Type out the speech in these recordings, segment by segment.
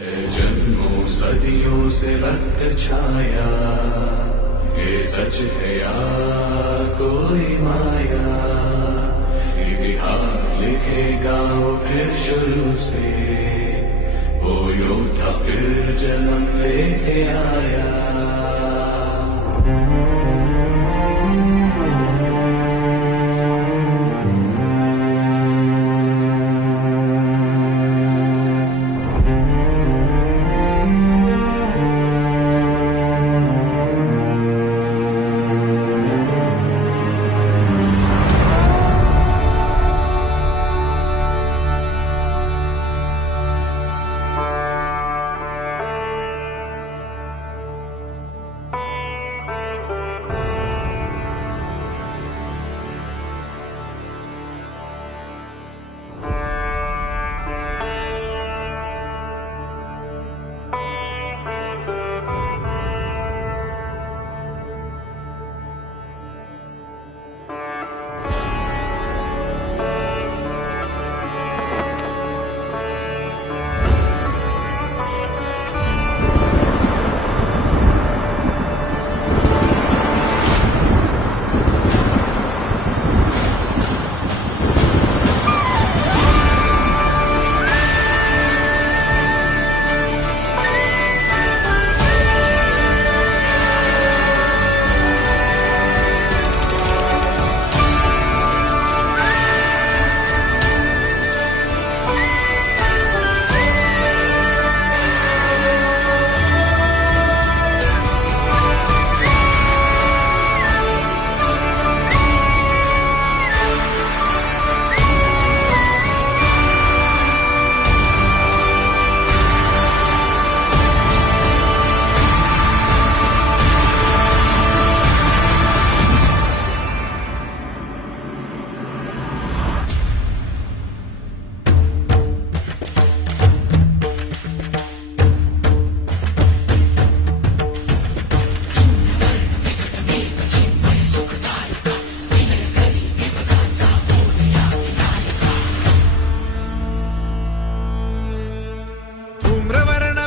है जन्मों सदियों से रक्त छाया, ये सच है या कोई माया, इतिहास लिखेगा वो फिर शुरू से, वो योद्धा फिर जन्म लेके आया।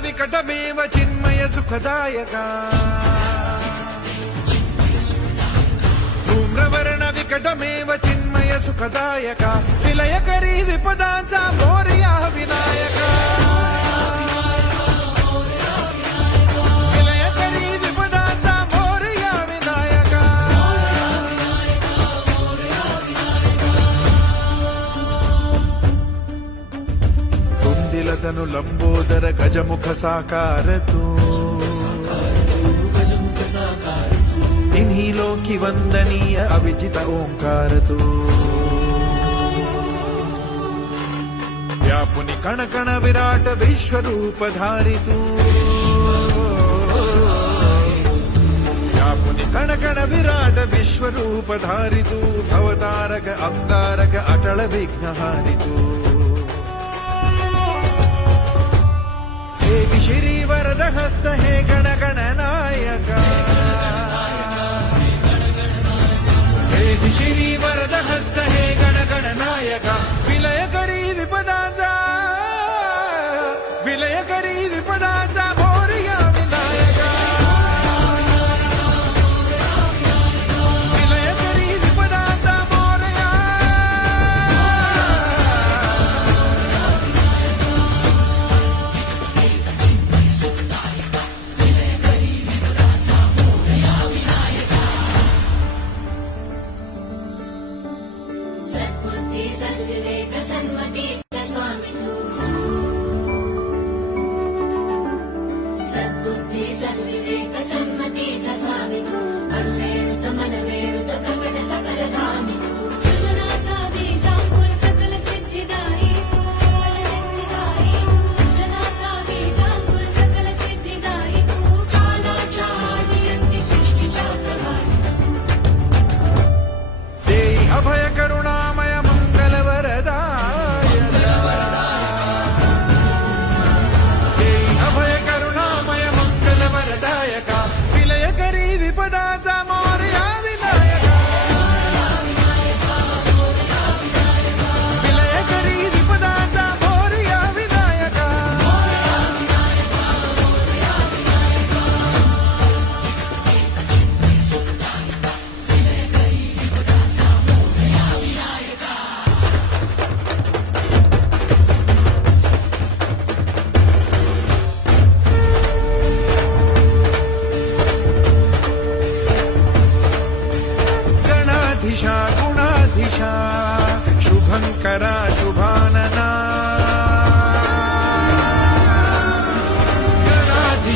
विकटमेव चिन्मय सुखदायका, धूम्रवर्ण विकटमेव चिन्मय सुखदायका, विलयकरी विपदांचा मोरया विनायका, विलयकरी विपदांचा मोरया विनायका, कुंदिलतनु लंबोदर गजमुख साकार तू, तिन्ही लोकी वंदनीय अविजित ओंकार तू, व्यापुनि कण कण विराट विश्वरूप धारी तू, व्यापुनि कण कण विराट विश्वरूप धारी तू, भवतारक अंगारक अटल विघ्नहारी तू, हे श्री वरद हस्त हे गण गण नायका, हे श्री वरद हस्त हे गण गण नायका, विलय करी विपदाचा, विलय करी विपदाचा मोरया विनायका, विलय करी विपदाचा मोरया, सद्बुद्धि सद्विवेक सन्मति स्वामी तू,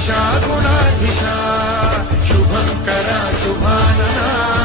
गुणाधीशा शुभंकरा शुभानना